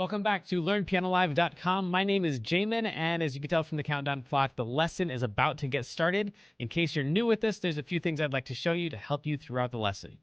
Welcome back to LearnPianoLive.com. My name is Jamin, and as you can tell from the countdown clock, the lesson is about to get started. In case you're new with this, there's a few things I'd like to show you to help you throughout the lesson.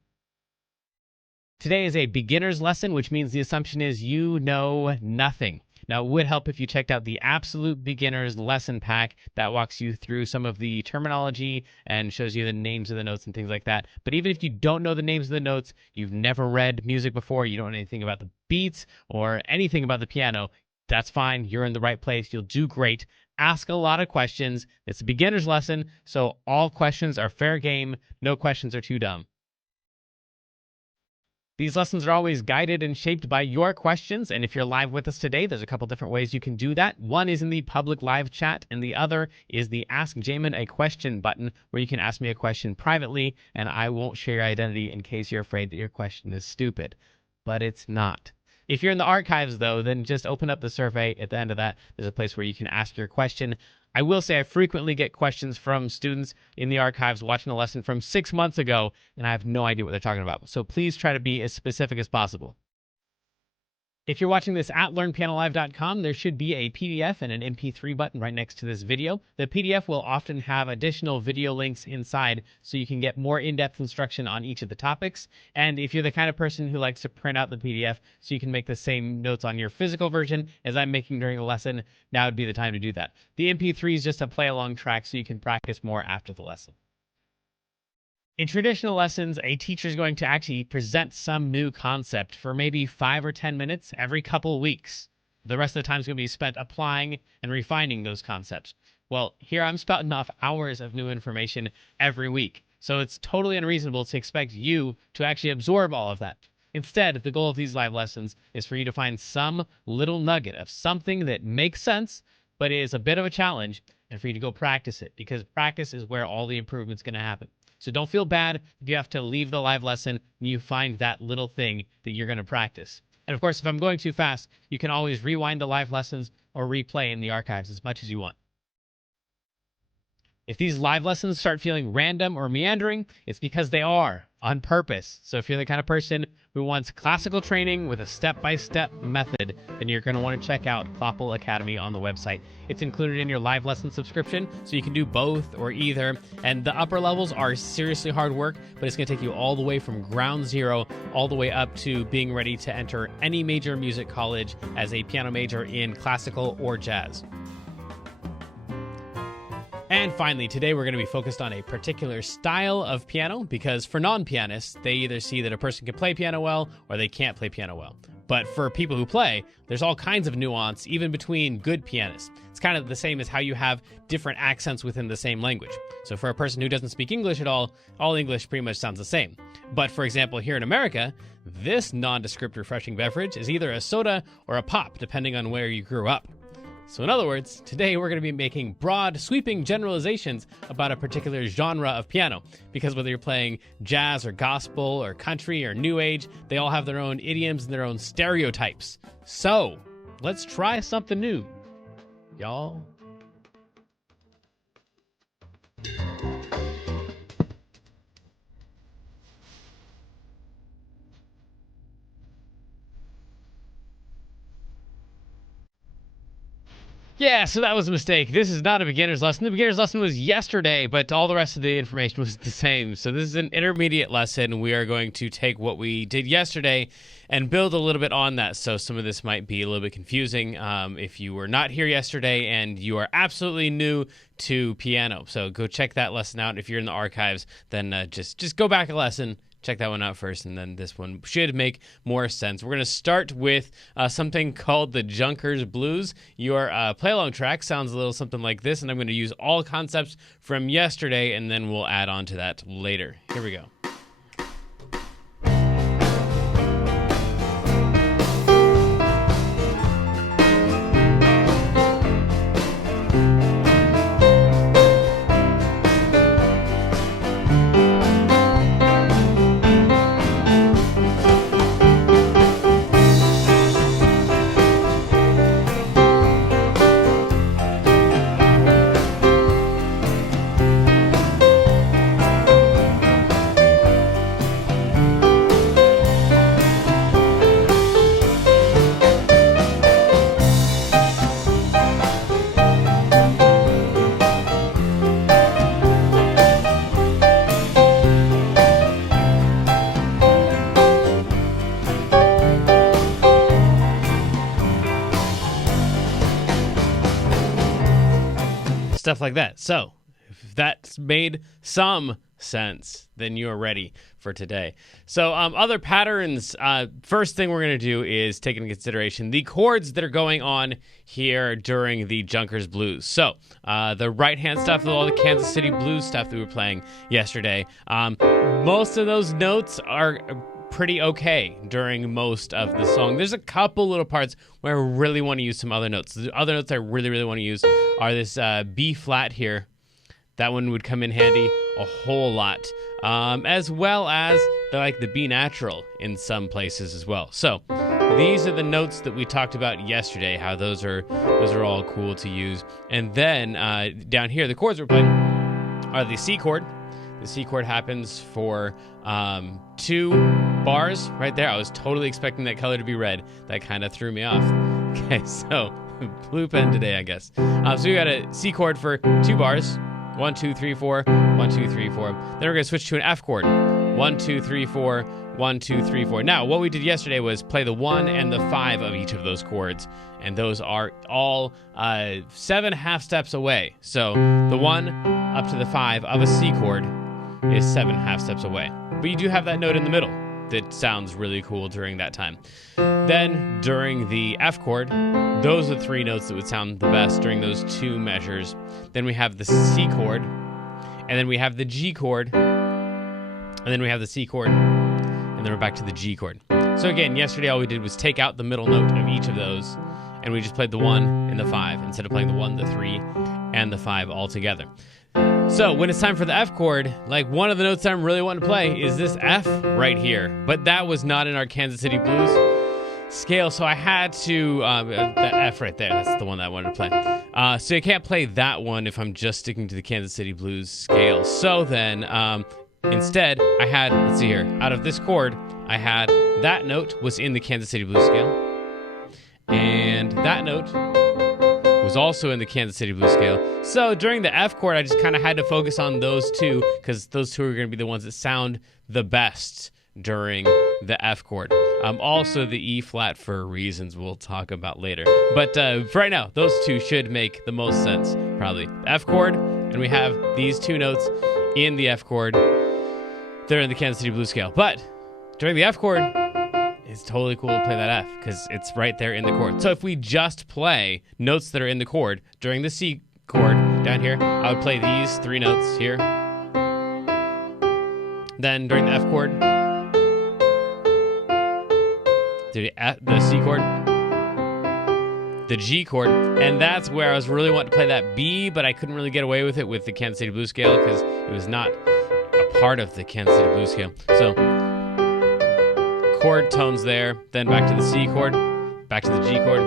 Today is a beginner's lesson, which means the assumption is you know nothing. Now, it would help if you checked out the Absolute Beginner's Lesson Pack that walks you through some of the terminology and shows you the names of the notes and things like that. But even if you don't know the names of the notes, you've never read music before, you don't know anything about the beats or anything about the piano, that's fine. You're in the right place. You'll do great. Ask a lot of questions. It's a beginner's lesson, so all questions are fair game. No questions are too dumb. These lessons are always guided and shaped by your questions, and if you're live with us today, there's a couple different ways you can do that. One is in the public live chat, and the other is the Ask Jamin a Question button, where you can ask me a question privately, and I won't share your identity in case you're afraid that your question is stupid. But it's not. If you're in the archives, though, then just open up the survey. At the end of that, there's a place where you can ask your question. I will say I frequently get questions from students in the archives watching a lesson from 6 months ago, and I have no idea what they're talking about. So please try to be as specific as possible. If you're watching this at LearnPianoLive.com, there should be a PDF and an MP3 button right next to this video. The PDF will often have additional video links inside so you can get more in-depth instruction on each of the topics. And if you're the kind of person who likes to print out the PDF so you can make the same notes on your physical version as I'm making during the lesson, now would be the time to do that. The MP3 is just a play-along track so you can practice more after the lesson. In traditional lessons, a teacher is going to actually present some new concept for maybe 5 or 10 minutes every couple of weeks. The rest of the time is going to be spent applying and refining those concepts. Well, here I'm spouting off hours of new information every week, so it's totally unreasonable to expect you to actually absorb all of that. Instead, the goal of these live lessons is for you to find some little nugget of something that makes sense, but is a bit of a challenge, and for you to go practice it, because practice is where all the improvement's going to happen. So don't feel bad if you have to leave the live lesson and you find that little thing that you're going to practice. And of course, if I'm going too fast, you can always rewind the live lessons or replay in the archives as much as you want. If these live lessons start feeling random or meandering, it's because they are, on purpose. So if you're the kind of person who wants classical training with a step-by-step method, then you're going to want to check out Thoppel Academy on the website. It's included in your live lesson subscription, so you can do both or either. And the upper levels are seriously hard work, but it's going to take you all the way from ground zero all the way up to being ready to enter any major music college as a piano major in classical or jazz. And finally, today we're going to be focused on a particular style of piano, because for non-pianists, they either see that a person can play piano well or they can't play piano well. But for people who play, there's all kinds of nuance, even between good pianists. It's kind of the same as how you have different accents within the same language. So for a person who doesn't speak English at all English pretty much sounds the same. But for example, here in America, this nondescript refreshing beverage is either a soda or a pop, depending on where you grew up. So in other words, today we're going to be making broad, sweeping generalizations about a particular genre of piano, because whether you're playing jazz or gospel or country or new age, they all have their own idioms and their own stereotypes. So let's try something new, y'all. Yeah, so that was a mistake. This is not a beginner's lesson. The beginner's lesson was yesterday, but all the rest of the information was the same. So this is an intermediate lesson. We are going to take what we did yesterday and build a little bit on that. So some of this might be a little bit confusing if you were not here yesterday and you are absolutely new to piano. So go check that lesson out. If you're in the archives, then just go back a lesson. Check that one out first, and then this one should make more sense. We're going to start with something called the Junkers Blues. Your play-along track sounds a little something like this, and I'm going to use all concepts from yesterday, and then we'll add on to that later. Here we go. stuff like that. So if that's made some sense, then you're ready for today. So other patterns, first thing we're going to do is take into consideration the chords that are going on here during the Junkers Blues. So the right-hand stuff, all the Kansas City Blues stuff that we were playing yesterday, most of those notes are pretty okay during most of the song. There's a couple little parts where I really want to use some other notes. The other notes I really, really want to use are this B flat here. That one would come in handy a whole lot, as well as the B natural in some places as well. So these are the notes that we talked about yesterday, how those are all cool to use. And then down here, the chords we're playing are the C chord. The C chord happens for 2 bars right there. I was totally expecting that color to be red. That kind of threw me off. Okay, so blue pen today, I guess. So we got a C chord for 2 bars. 1, 2, 3, 4, 1, 2, 3, 4. Then we're going to switch to an F chord. 1, 2, 3, 4, 1, 2, 3, 4. Now, what we did yesterday was play the 1 and the 5 of each of those chords, and those are all 7 half steps away. So the 1 up to the 5 of a C chord is 7 half steps away. But you do have that note in the middle that sounds really cool during that time. Then during the F chord, those are the 3 notes that would sound the best during those 2 measures. Then we have the C chord, and then we have the G chord, and then we have the C chord, and then we're back to the G chord. So again, yesterday all we did was take out the middle note of each of those, and we just played the 1 and the 5 instead of playing the 1, the 3, and the 5 all together. So when it's time for the F chord, one of the notes I'm really wanting to play is this F right here. But that was not in our Kansas City Blues scale, so I had to, that F right there, that's the one that I wanted to play. So you can't play that one if I'm just sticking to the Kansas City Blues scale. So then, instead, I had, let's see here, out of this chord, I had that note was in the Kansas City Blues scale, and that note was also in the Kansas City Blues scale. So during the F chord, I just kind of had to focus on those 2 because those 2 are going to be the ones that sound the best during the F chord. Also the E flat for reasons we'll talk about later. But for right now, those 2 should make the most sense, probably. The F chord, and we have these 2 notes in the F chord. They're in the Kansas City Blues scale. But during the F chord, it's totally cool to play that F because it's right there in the chord. So if we just play notes that are in the chord during the C chord down here, I would play these 3 notes here. Then during the F chord, the C chord, the G chord, and that's where I was really wanting to play that B, but I couldn't really get away with it with the Kansas City Blues scale because it was not a part of the Kansas City Blues scale. So chord tones there, then back to the C chord, back to the G chord.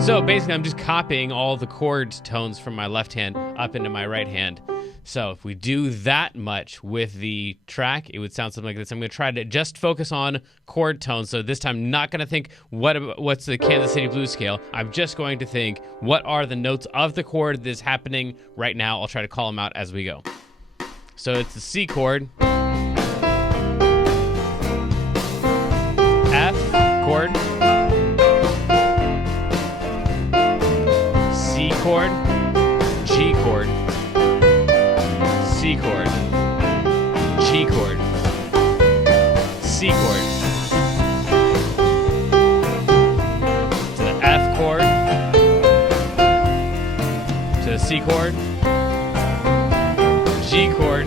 So basically I'm just copying all the chord tones from my left hand up into my right hand. So if we do that much with the track, it would sound something like this. I'm going to try to just focus on chord tones. So this time I'm not going to think what's the Kansas City Blues scale. I'm just going to think what are the notes of the chord that's happening right now. I'll try to call them out as we go. So it's the C chord, F chord, C chord, G chord, C chord, G chord, C chord, to the F chord, to the C chord, G chord,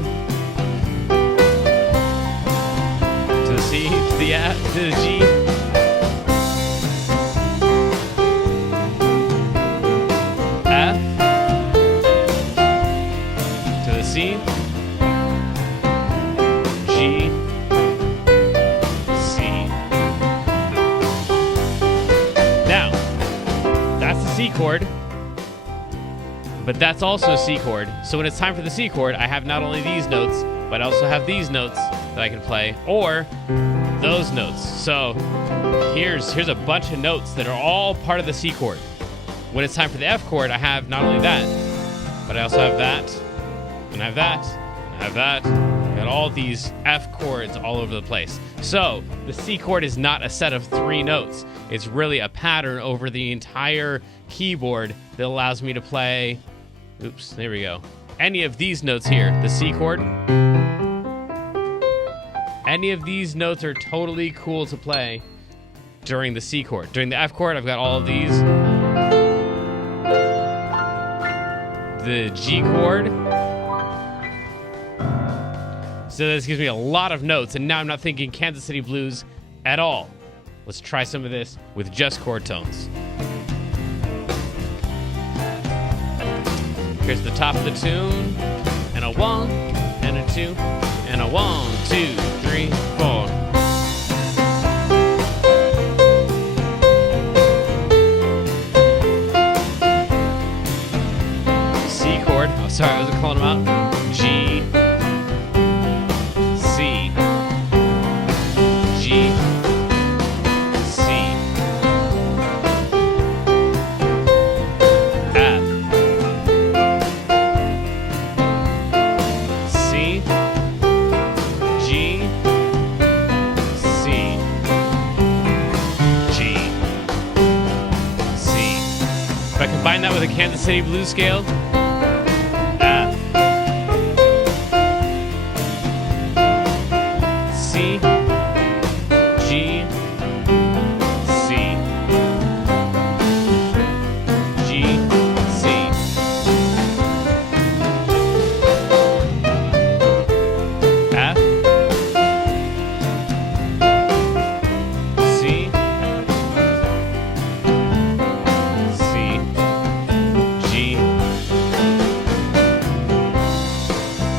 to the C, to the F, to the G, F, to the C, G, C. Now, that's the C chord, but that's also a C chord. So when it's time for the C chord, I have not only these notes, but I also have these notes that I can play, or those notes. So here's a bunch of notes that are all part of the C chord. When it's time for the F chord, I have not only that, but I also have that, and I have that, and I have that. I got all these F chords all over the place. So the C chord is not a set of 3 notes. It's really a pattern over the entire keyboard that allows me to play Oops, there we go. Any of these notes here, the C chord, any of these notes are totally cool to play during the C chord. During the F chord, I've got all of these. The G chord. So this gives me a lot of notes, and now I'm not thinking Kansas City Blues at all. Let's try some of this with just chord tones. Here's the top of the tune, and a 1, and a 2, and a 1, 2, 3, 4. C chord. Oh, sorry, I wasn't calling them out. G, C, G, C, F, C, G, C, G, C. If I combine that with a Kansas City Blues scale, F, C, G, C, G, C. F, C, C, G.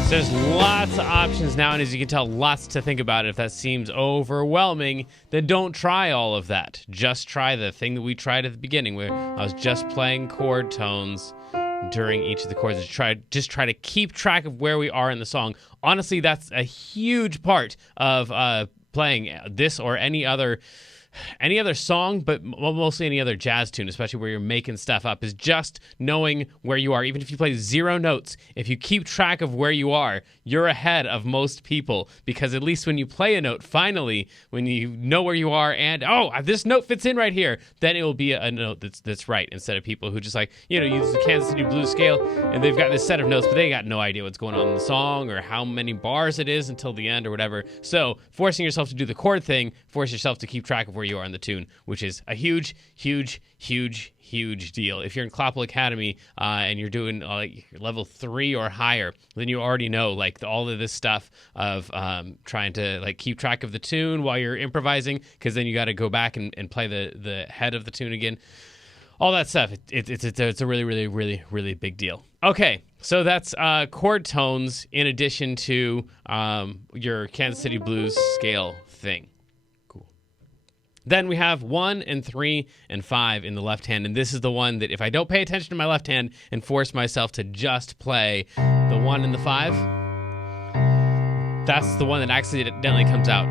So there's lots of options now, and as you can tell, lots to think about. If that seems overwhelming, then don't try all of that. Just try the thing that we tried at the beginning, where I was just playing chord tones during each of the chords. Just try to keep track of where we are in the song. Honestly, that's a huge part of playing this or any other song, but mostly any other jazz tune, especially where you're making stuff up, is just knowing where you are. Even if you play 0 notes, if you keep track of where you are, you're ahead of most people, because at least when you play a note, finally, when you know where you are and, oh, this note fits in right here, then it will be a note that's right, instead of people who just use the Kansas City Blues scale, and they've got this set of notes, but they got no idea what's going on in the song or how many bars it is until the end or whatever. So forcing yourself to do the chord thing, force yourself to keep track of where you are in the tune, which is a huge, huge, huge, huge deal. If you're in Clapple Academy and you're doing level 3 or higher, then you already know all of this stuff of trying to keep track of the tune while you're improvising, because then you got to go back and play the head of the tune again. All that stuff. It's a really, really, really, really big deal. Okay, so that's chord tones in addition to your Kansas City Blues scale thing. Then we have 1 and 3 and 5 in the left hand, and this is the one that if I don't pay attention to my left hand and force myself to just play the 1 and the 5, that's the one that accidentally comes out.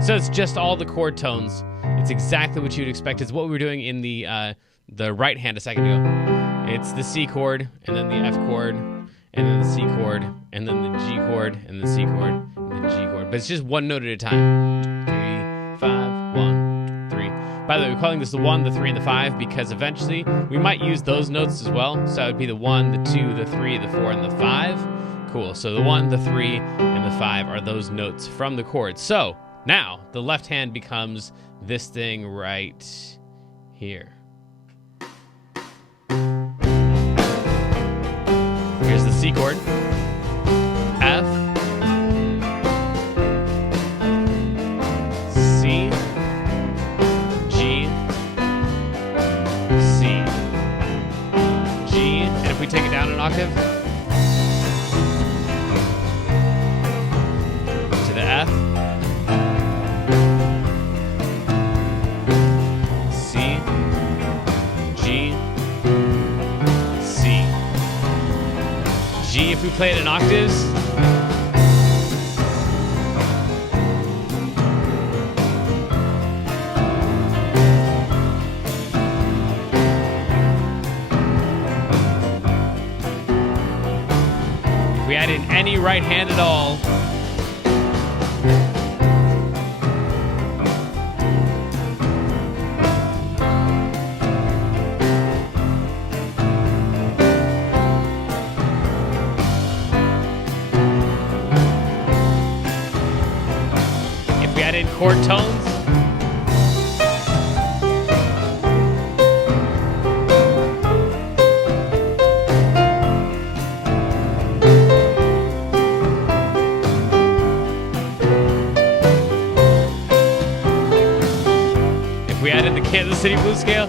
So it's just all the chord tones. It's exactly what you'd expect. It's what we were doing in the right hand a second ago. It's the C chord, and then the F chord, and then the C chord, and then the G chord, and the C chord, and the G chord. But it's just one note at a time. 5, 1, 3. By the way, we're calling this the 1, the 3, and the 5 because eventually we might use those notes as well. So it would be the 1, the 2, the 3, the 4, and the 5. Cool. So the 1, the 3, and the 5 are those notes from the chords. So now the left hand becomes this thing right here. Here's the C chord. F. Take it down an octave to the F, C, G, C, G. If we play it in octaves, we add in any right hand at all, chord tones. If we added the Kansas City Blues scale,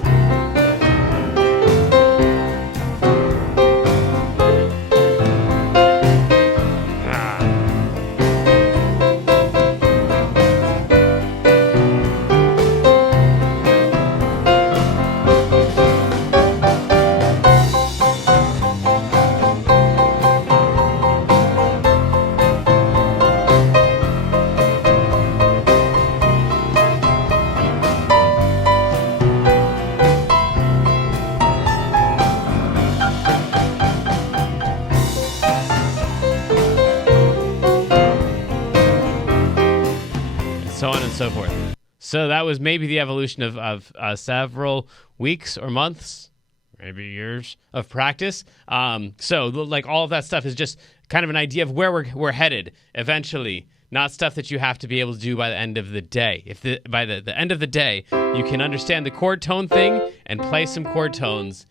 so on and so forth. So that was maybe the evolution of several weeks or months, maybe years of practice. So like all of that stuff is just kind of an idea of where we're headed eventually, not stuff that you have to be able to do by the end of the day. If by the end of the day you can understand the chord tone thing and play some chord tones,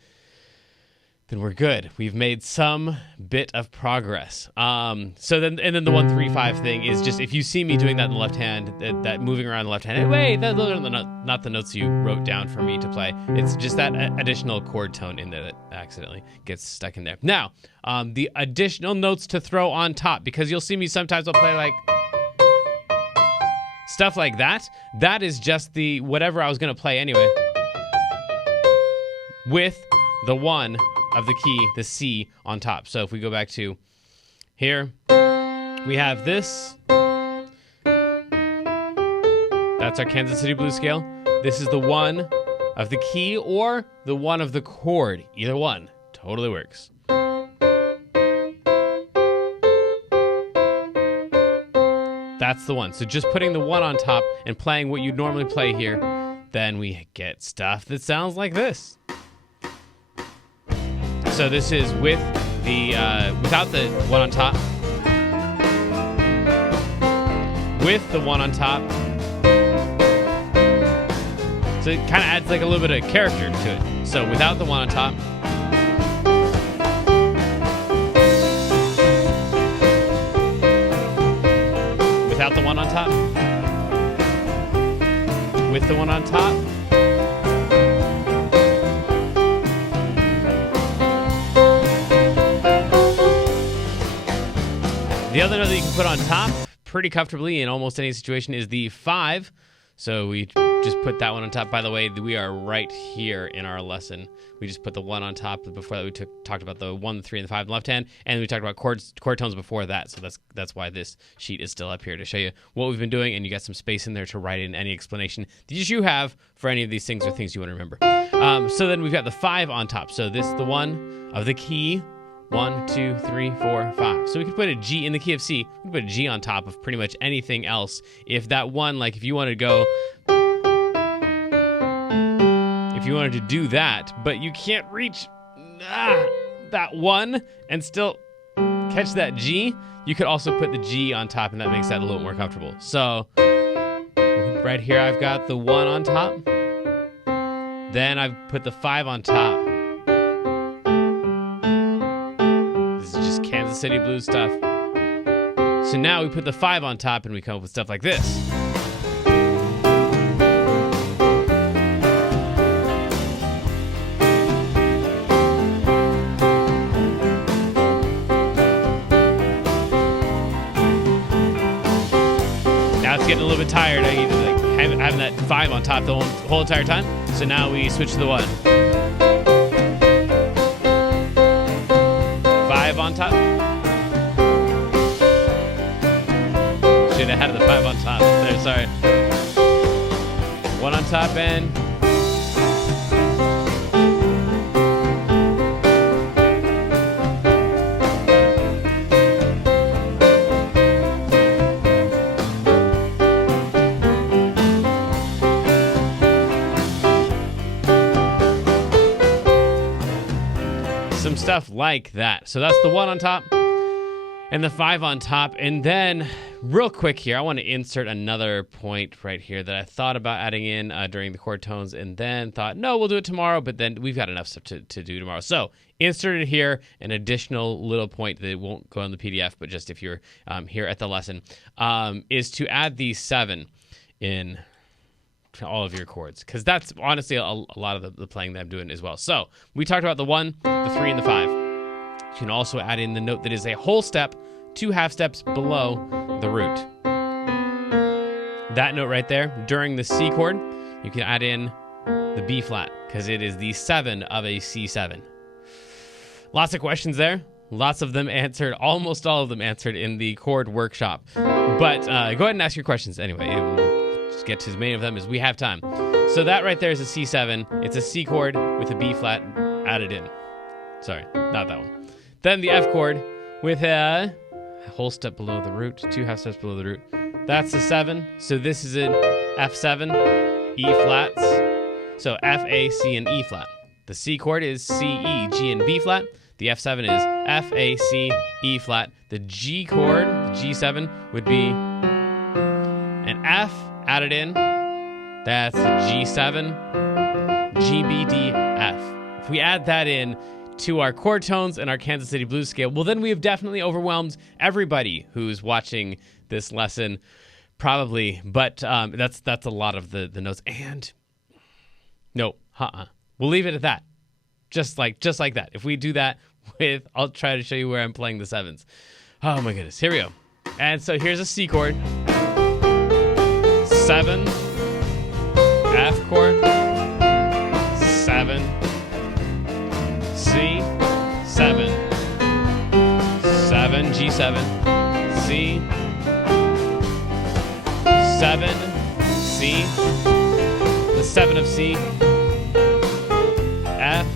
then we're good. We've made some bit of progress. So then the 1-3-5 thing is just if you see me doing that in the left hand, that moving around the left hand, and wait, those are not the notes you wrote down for me to play. It's just that additional chord tone in there that accidentally gets stuck in there. Now, the additional notes to throw on top, because you'll see me sometimes I'll play like stuff like that. That is just the whatever I was gonna play anyway, with the 1 of the key, the C, on top. So if we go back to here, we have this. That's our Kansas City Blues scale. This is the 1 of the key or the 1 of the chord. Either one. Totally works. That's the one. So just putting the 1 on top and playing what you'd normally play here, then we get stuff that sounds like this. So this is with the without the 1 on top, with the 1 on top. So it kind of adds like a little bit of character to it. So without the 1 on top, without the 1 on top, with the 1 on top. The other note that you can put on top pretty comfortably in almost any situation is the 5. So we just put that one on top. By the way, we are right here in our lesson. We just put the 1 on top. Before that, we talked about the 1, the 3, and the 5 in the left hand, and we talked about chord tones before that. So that's why this sheet is still up here to show you what we've been doing, and you got some space in there to write in any explanation that you have for any of these things or things you want to remember. So then we've got the 5 on top. So this is the 1 of the key. 1, 2, 3, 4, 5. So we could put a G in the key of C. We could put a G on top of pretty much anything else. If that 1, like if you wanted to go, if you wanted to do that, but you can't reach that 1 and still catch that G, you could also put the G on top, and that makes that a little more comfortable. So right here, I've got the 1 on top. Then I've put the 5 on top. Kansas City Blues stuff. So now we put the 5 on top and we come up with stuff like this. Now it's getting a little bit tired. I need to like having that 5 on top the whole entire time. So now we switch to the 1. 5 on top. Should have had the 5 on top. There, sorry. 1 on top and some stuff like that. So that's the 1 on top and the 5 on top, and then real quick here, I want to insert another point right here that I thought about adding in during the chord tones and then thought, no, we'll do it tomorrow, but then we've got enough stuff to do tomorrow. So inserted here an additional little point that won't go on the PDF, but just if you're here at the lesson, is to add the 7 in all of your chords, because that's honestly a lot of the playing that I'm doing as well. So we talked about the 1, the 3, and the 5. You can also add in the note that is a whole step, 2 half steps below the root. That note right there, during the C chord, you can add in the B flat, because it is the 7 of a C7. Lots of questions there. Lots of them answered, almost all of them answered in the chord workshop. But go ahead and ask your questions anyway. We'll just get to as many of them as we have time. So that right there is a C7. It's a C chord with a B flat added in. Sorry, not that one. Then the F chord with a whole step below the root, 2 half steps below the root. That's a 7. So this is an F7, E flats. So F, A, C, and E flat. The C chord is C, E, G, and B flat. The F7 is F, A, C, E flat. The G chord, the G7, would be an F added in. That's a G7, G, B, D, F. If we add that in to our chord tones and our Kansas City Blues scale, well, then we have definitely overwhelmed everybody who's watching this lesson, probably. But that's a lot of the notes. And no, we'll leave it at that. Just like that. If we do that I'll try to show you where I'm playing the 7s. Oh my goodness, here we go. And so here's a C chord, 7, F chord, 7, C, 7, 7, G7, C, 7, C, the 7 of C, F,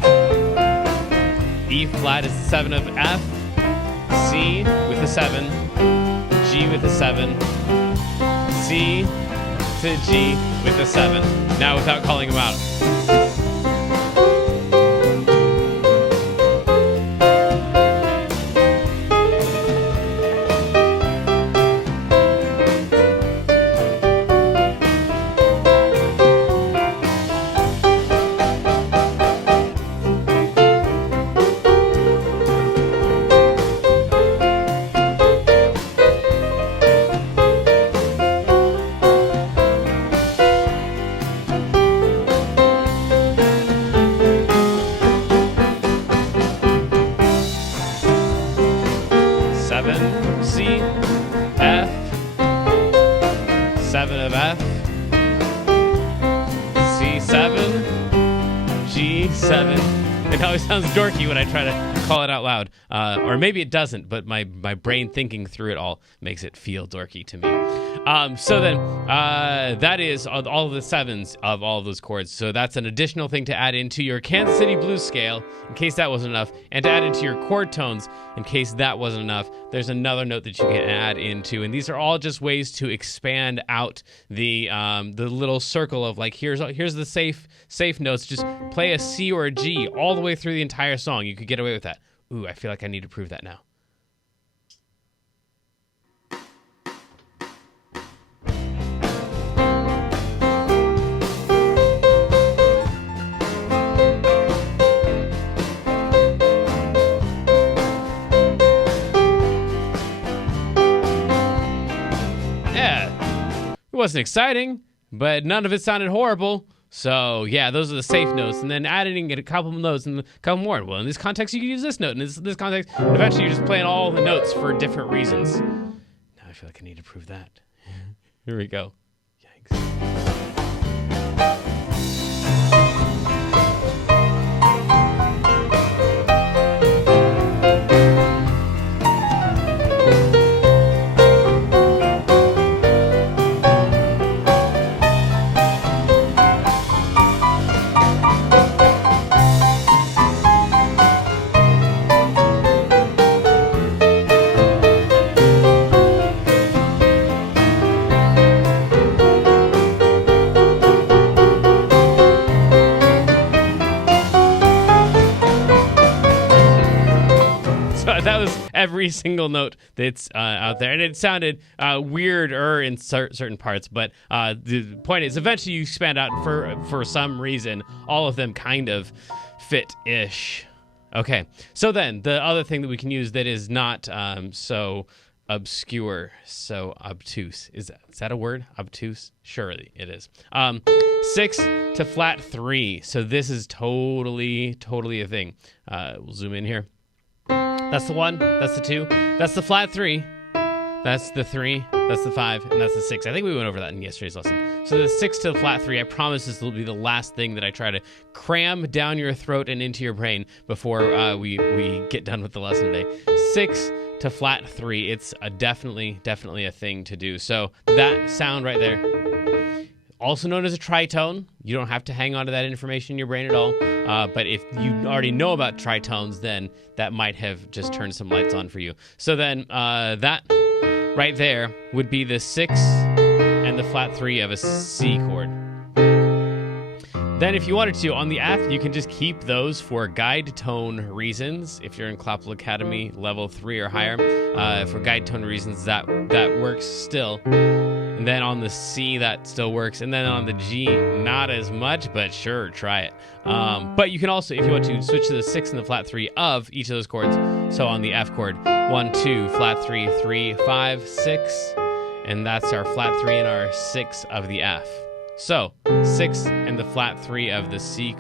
E flat is the 7 of F, C with a 7, G with a 7, C to G with a 7. Now without calling them out. 7, C, F, 7 of F, C7, G7. It always sounds dorky when I try to call it out loud. Or maybe it doesn't, but my brain thinking through it all makes it feel dorky to me. So then that is all of the 7s of all of those chords. So that's an additional thing to add into your Kansas City Blues scale in case that wasn't enough, and to add into your chord tones in case that wasn't enough. There's another note that you can add into, and these are all just ways to expand out the little circle of like here's the safe notes. Just play a C or a G all the way through the entire song. You could get away with that. Ooh, I feel like I need to prove that now. It wasn't exciting, but none of it sounded horrible. So yeah, those are the safe notes, and then adding a couple of notes and a couple more. Well, in this context, you can use this note, and this context, and eventually you're just playing all the notes for different reasons. Now I feel like I need to prove that. Here we go. Yikes. every single note that's out there. And it sounded weirder in certain parts, but the point is eventually you expand out for some reason. All of them kind of fit-ish. Okay, so then the other thing that we can use that is not so obscure, so obtuse. Is that a word? Obtuse? Surely it is. 6 to flat 3. So this is totally a thing. We'll zoom in here. That's the 1. That's the 2. That's the flat 3. That's the 3. That's the 5. And that's the 6. I think we went over that in yesterday's lesson. So the 6 to the flat 3, I promise this will be the last thing that I try to cram down your throat and into your brain before we get done with the lesson today. 6 to flat 3. It's definitely a thing to do. So that sound right there, also known as a tritone. You don't have to hang on to that information in your brain at all. But if you already know about tritones, then that might have just turned some lights on for you. So then that right there would be the 6 and the flat 3 of a C chord. Then if you wanted to, on the F, you can just keep those for guide tone reasons. If you're in Clapple Academy level 3 or higher, for guide tone reasons, that works still. And then on the C, that still works. And then on the G, not as much, but sure, try it. But you can also, if you want to, switch to the 6 and the flat 3 of each of those chords. So on the F chord, 1, 2, flat 3, 3, 5, 6. And that's our flat 3 and our 6 of the F. So 6 and the flat 3 of the C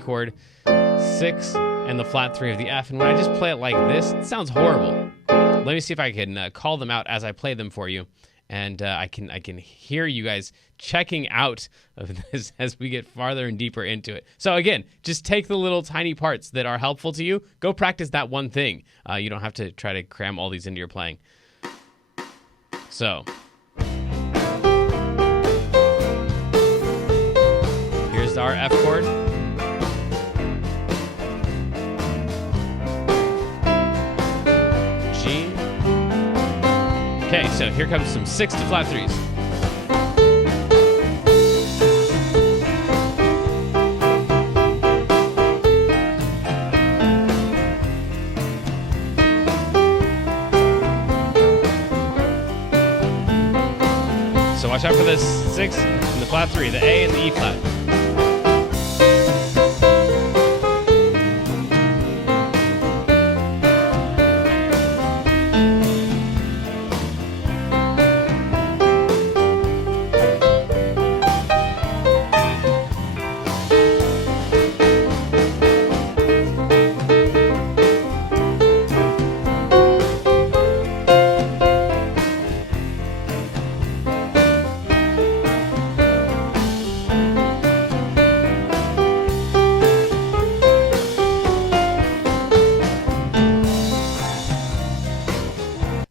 chord, 6 and the flat 3 of the F. And when I just play it like this, it sounds horrible. Let me see if I can call them out as I play them for you. And I can hear you guys checking out of this as we get farther and deeper into it. So again, just take the little tiny parts that are helpful to you. Go practice that one thing. You don't have to try to cram all these into your playing. So here's our F chord. G. Okay, so here comes some 6 to flat 3s. So watch out for this 6 and the flat 3, the A and the E flat.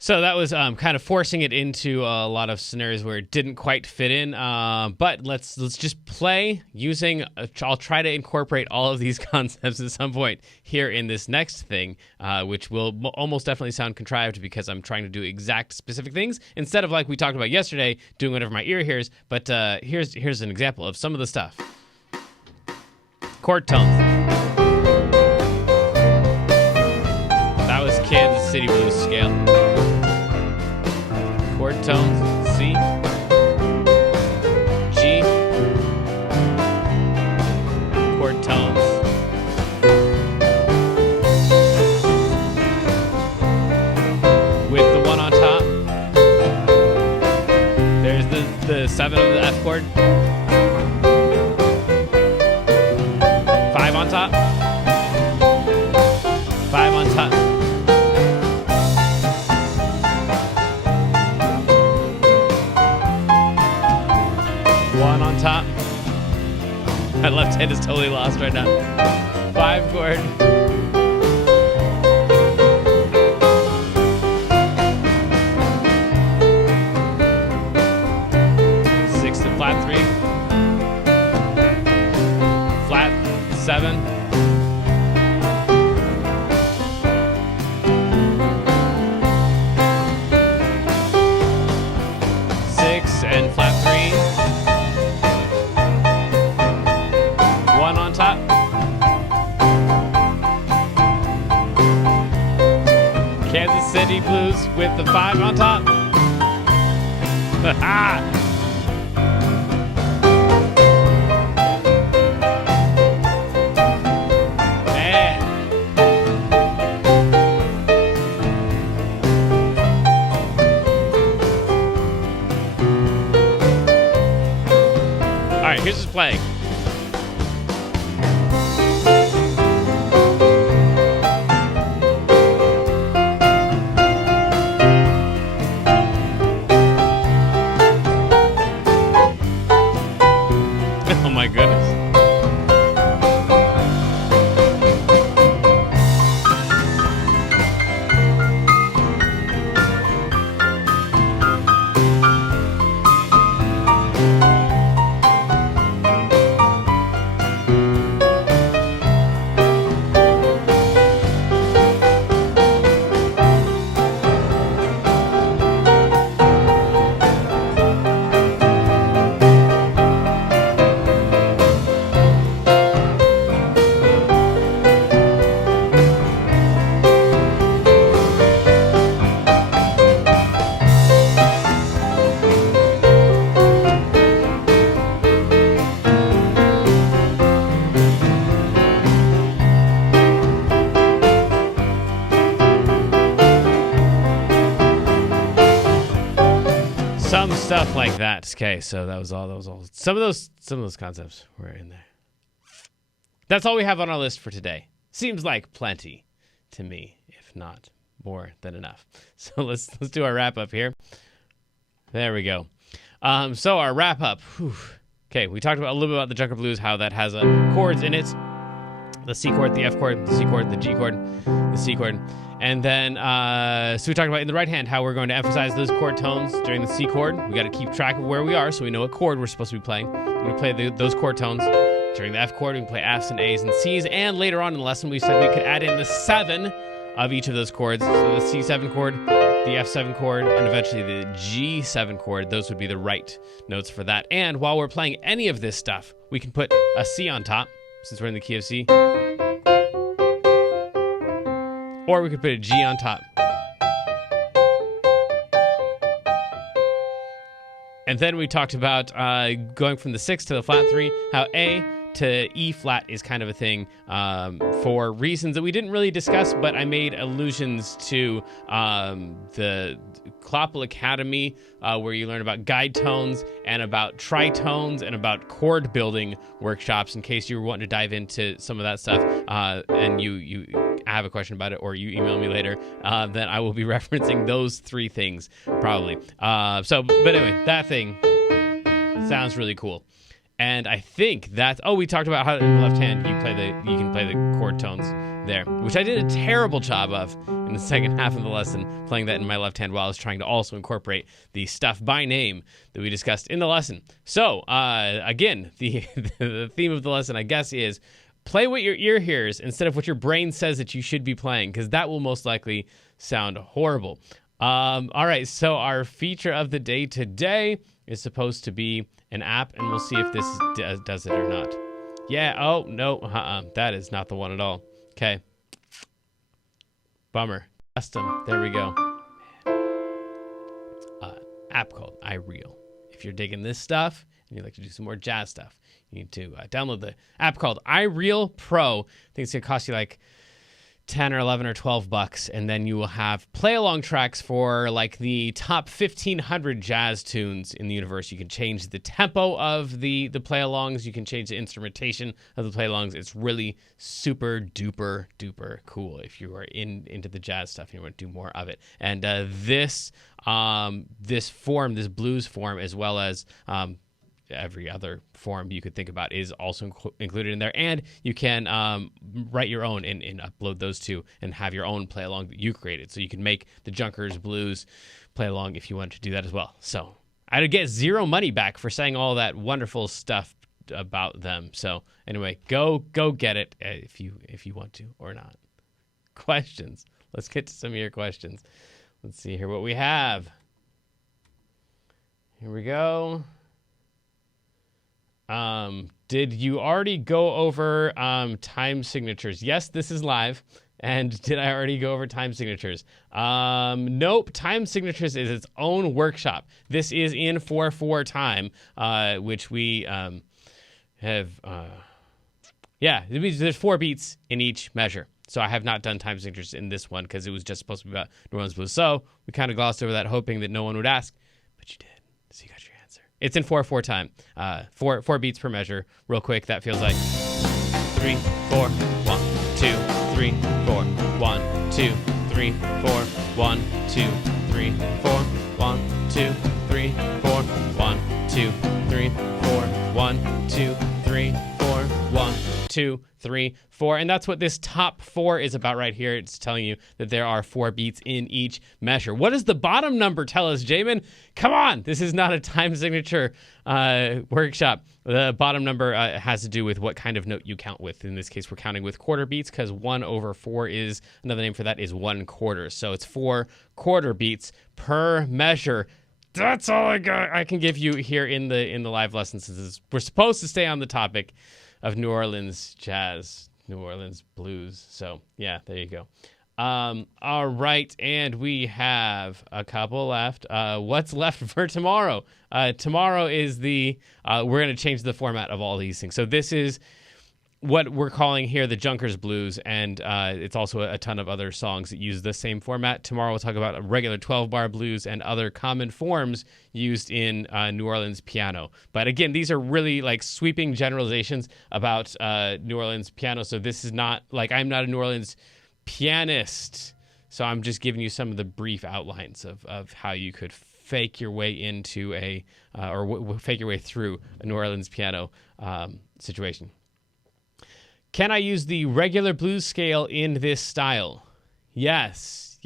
So that was kind of forcing it into a lot of scenarios where it didn't quite fit in. But let's just play using. I'll try to incorporate all of these concepts at some point here in this next thing, which will almost definitely sound contrived because I'm trying to do exact specific things instead of like we talked about yesterday, doing whatever my ear hears. But here's an example of some of the stuff. Chord tones. That was Kansas City Blues scale. Chord tones, C, G, chord tones, with the 1 on top. There's the 7 of the F chord, 5 on top, 5 on top. Top. My left hand is totally lost right now. 5 chord. 6 to flat 3. Flat 7. 6 and flat 3. Top. Kansas City. deep blues with the 5 on top. Man. All right, here's his playing. Oh my goodness. Some stuff like that. Okay, so that was all. Some of those concepts were in there. That's all we have on our list for today. Seems like plenty to me, if not more than enough. So let's do our wrap up here. There we go. So our wrap up. Okay, we talked about a little bit about the Junker Blues, how that has chords in it. The C chord, the F chord, the C chord, the G chord, the C chord. And then, so we talked about in the right hand how we're going to emphasize those chord tones during the C chord. We got to keep track of where we are so we know what chord we're supposed to be playing. We play those chord tones. During the F chord, we can play Fs and As and Cs. And later on in the lesson, we said we could add in the 7 of each of those chords. So the C7 chord, the F7 chord, and eventually the G7 chord. Those would be the right notes for that. And while we're playing any of this stuff, we can put a C on top, since we're in the key of C. Or we could put a G on top. And then we talked about going from the 6 to the flat 3, how A to E flat is kind of a thing for reasons that we didn't really discuss, but I made allusions to the Kloppel Academy, where you learn about guide tones and about tritones and about chord building workshops, in case you were wanting to dive into some of that stuff and you have a question about it, or you email me later, then I will be referencing those 3 things probably. But anyway, that thing sounds really cool. And I think that's, we talked about how in the left hand you can play the chord tones there, which I did a terrible job of in the second half of the lesson, playing that in my left hand while I was trying to also incorporate the stuff by name that we discussed in the lesson. So, again, the theme of the lesson, I guess, is play what your ear hears instead of what your brain says that you should be playing, because that will most likely sound horrible. All right, so our feature of the day today is supposed to be an app, and we'll see if this does it or not. Yeah, oh, no, that is not the one at all. Okay. Bummer. Custom, there we go. App called iReal. If you're digging this stuff and you'd like to do some more jazz stuff, you need to download the app called iReal Pro. I think it's going to cost you like 10 or 11 or 12 bucks, and then you will have play-along tracks for like the top 1,500 jazz tunes in the universe. You can change the tempo of the play-alongs. You can change the instrumentation of the play-alongs. It's really super duper duper cool if you are into the jazz stuff and you want to do more of it. And this blues form, as well as every other form you could think about, is also included in there, and you can write your own and upload those two and have your own play along that you created. So you can make the Junkers Blues play along if you want to do that as well. So I'd get zero money back for saying all that wonderful stuff about them. So anyway, go get it if you want to or not. Questions? Let's get to some of your questions. Let's see here what we have. Here we go. Did you already go over time signatures? Yes, this is live. And did I already go over time signatures? Nope. Time signatures is its own workshop. This is in 4/4 time, which we have. Yeah, it means there's 4 beats in each measure. So I have not done time signatures in this one because it was just supposed to be about New Orleans blues. So we kind of glossed over that, hoping that no one would ask, but you did. So you got your answer. It's in 4/4 time. 4 beats per measure. Real quick, that feels like 3, 4, 1, 2, 3, 4, 1, 2, 3, 4, 1, 2, 3, 4, 1, 2, 3, 4, 1, 2, 3, 4, 1, 2, 3, 4, 1, 2, 3, 4. And that's what this top 4 is about right here. It's telling you that there are 4 beats in each measure. What does the bottom number tell us, Jamin? Come on. This is not a time signature workshop. The bottom number has to do with what kind of note you count with. In this case, we're counting with quarter beats because 1/4 is, another name for that is 1/4. So it's 4 quarter beats per measure. That's all I can give you here in the live lessons. Since we're supposed to stay on the topic of New Orleans jazz, New Orleans blues. So yeah, there you go. All right, and we have a couple left. What's left for tomorrow? Tomorrow is we're going to change the format of all these things. So this is what we're calling here the Junkers Blues, and it's also a ton of other songs that use the same format. Tomorrow we'll talk about a regular 12-bar blues and other common forms used in New Orleans piano. But again, these are really like sweeping generalizations about New Orleans piano. So this is not like, I'm not a New Orleans pianist, so I'm just giving you some of the brief outlines of how you could fake your way into fake your way through a New Orleans piano situation. Can I use the regular blues scale in this style? Yes.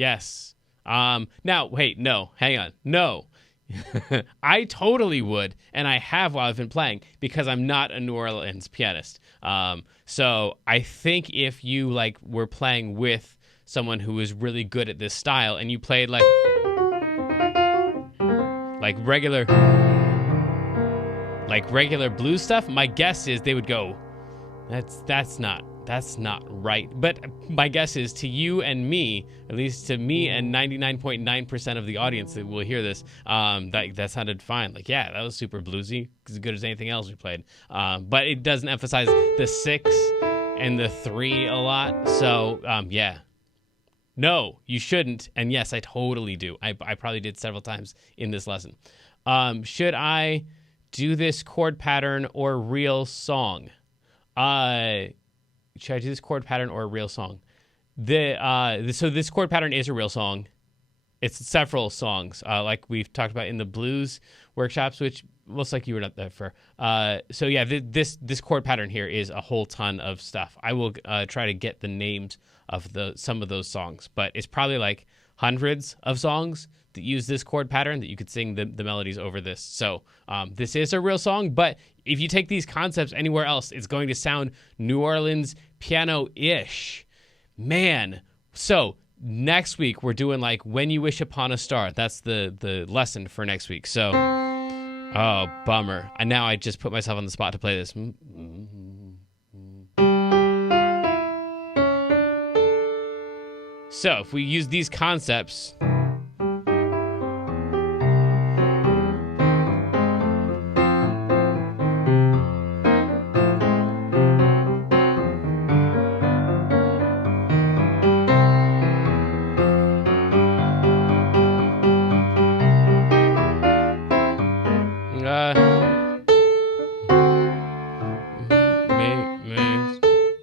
Now, wait, no, hang on. No. I totally would, and I have while I've been playing, because I'm not a New Orleans pianist. So I think if you were playing with someone who was really good at this style and you played like regular blues stuff, my guess is they would go, that's not right. But my guess is to you and me, at least to me and 99.9% of the audience that will hear this, that sounded fine. Like, yeah, that was super bluesy, as good as anything else we played. But it doesn't emphasize the 6 and the 3 a lot. So, yeah. No, you shouldn't. And yes, I totally do. I probably did several times in this lesson. Should I do this chord pattern or real song? Should I do this chord pattern or a real song? So this chord pattern is a real song. It's several songs, like we've talked about in the blues workshops, which looks like you were not there for. So yeah, this chord pattern here is a whole ton of stuff. I will try to get the names of some of those songs, but it's probably like hundreds of songs that use this chord pattern that you could sing the melodies over this. So this is a real song, but if you take these concepts anywhere else, it's going to sound New Orleans piano-ish. Man. So next week we're doing like When You Wish Upon a Star. That's the lesson for next week. So, oh, bummer. And now I just put myself on the spot to play this. So if we use these concepts,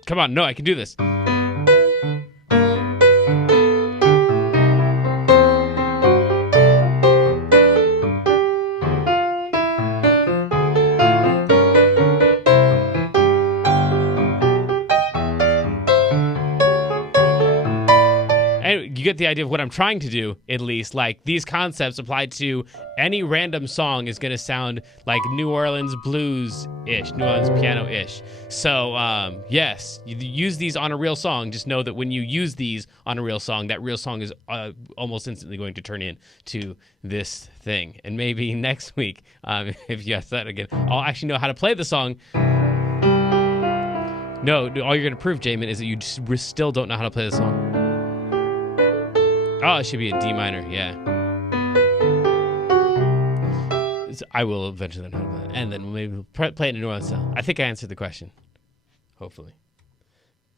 come on, no, I can do this. You get the idea of what I'm trying to do, at least. Like, these concepts applied to any random song is going to sound like New Orleans blues-ish, New Orleans piano-ish. So, yes, you use these on a real song. Just know that when you use these on a real song, that real song is almost instantly going to turn into this thing. And maybe next week, if you ask that again, I'll actually know how to play the song No, all you're going to prove, Jamin, is that you just still don't know how to play the song. Oh, it should be a D minor, yeah. I will eventually learn how to play it. And then we'll maybe play it in a New Orleans style. I think I answered the question. Hopefully.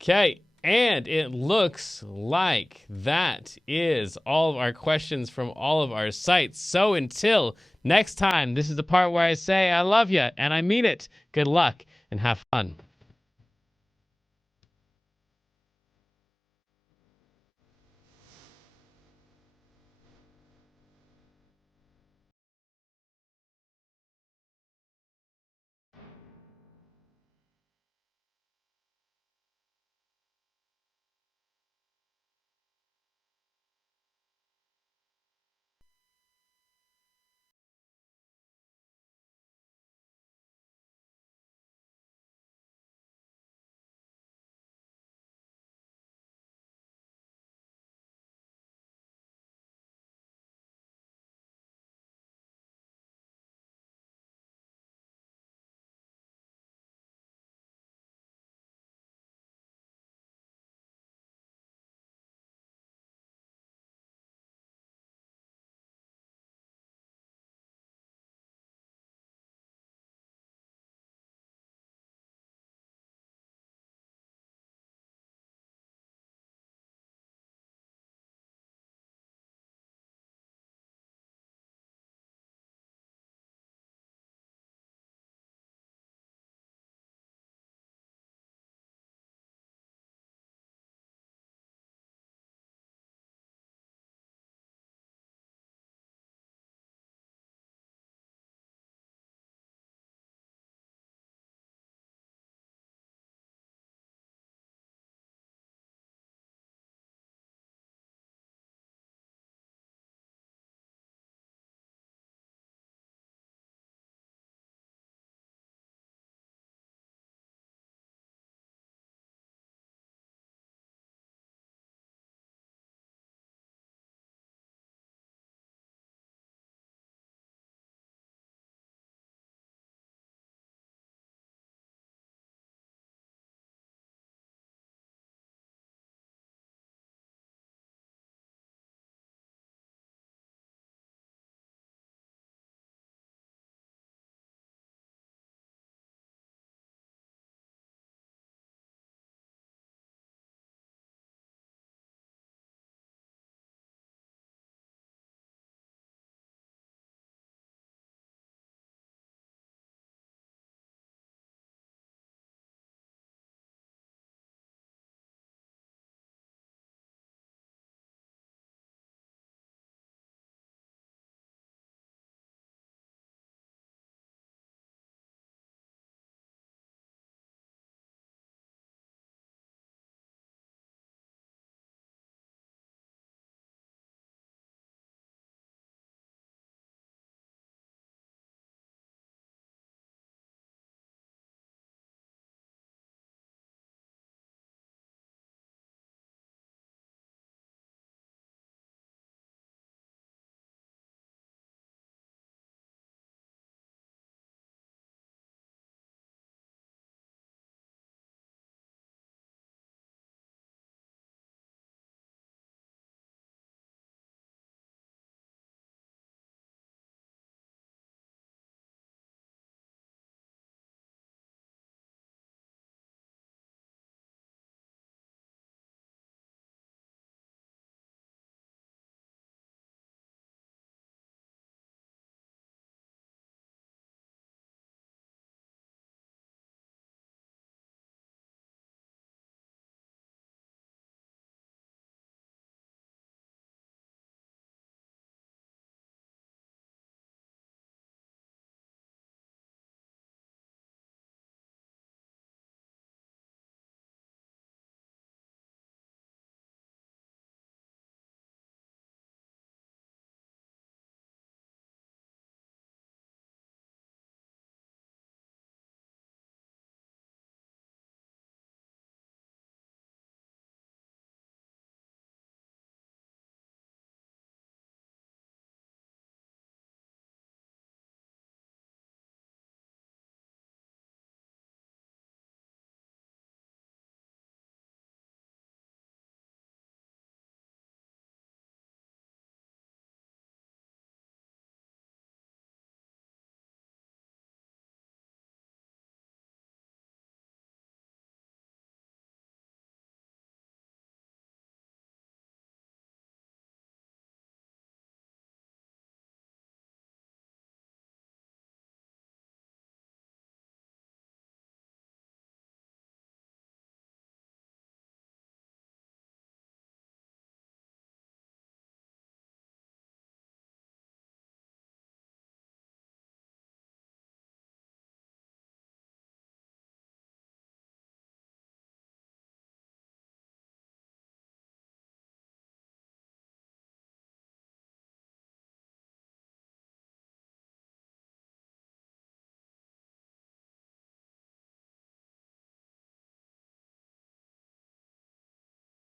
Okay, and it looks like that is all of our questions from all of our sites. So until next time, this is the part where I say I love you, and I mean it. Good luck, and have fun.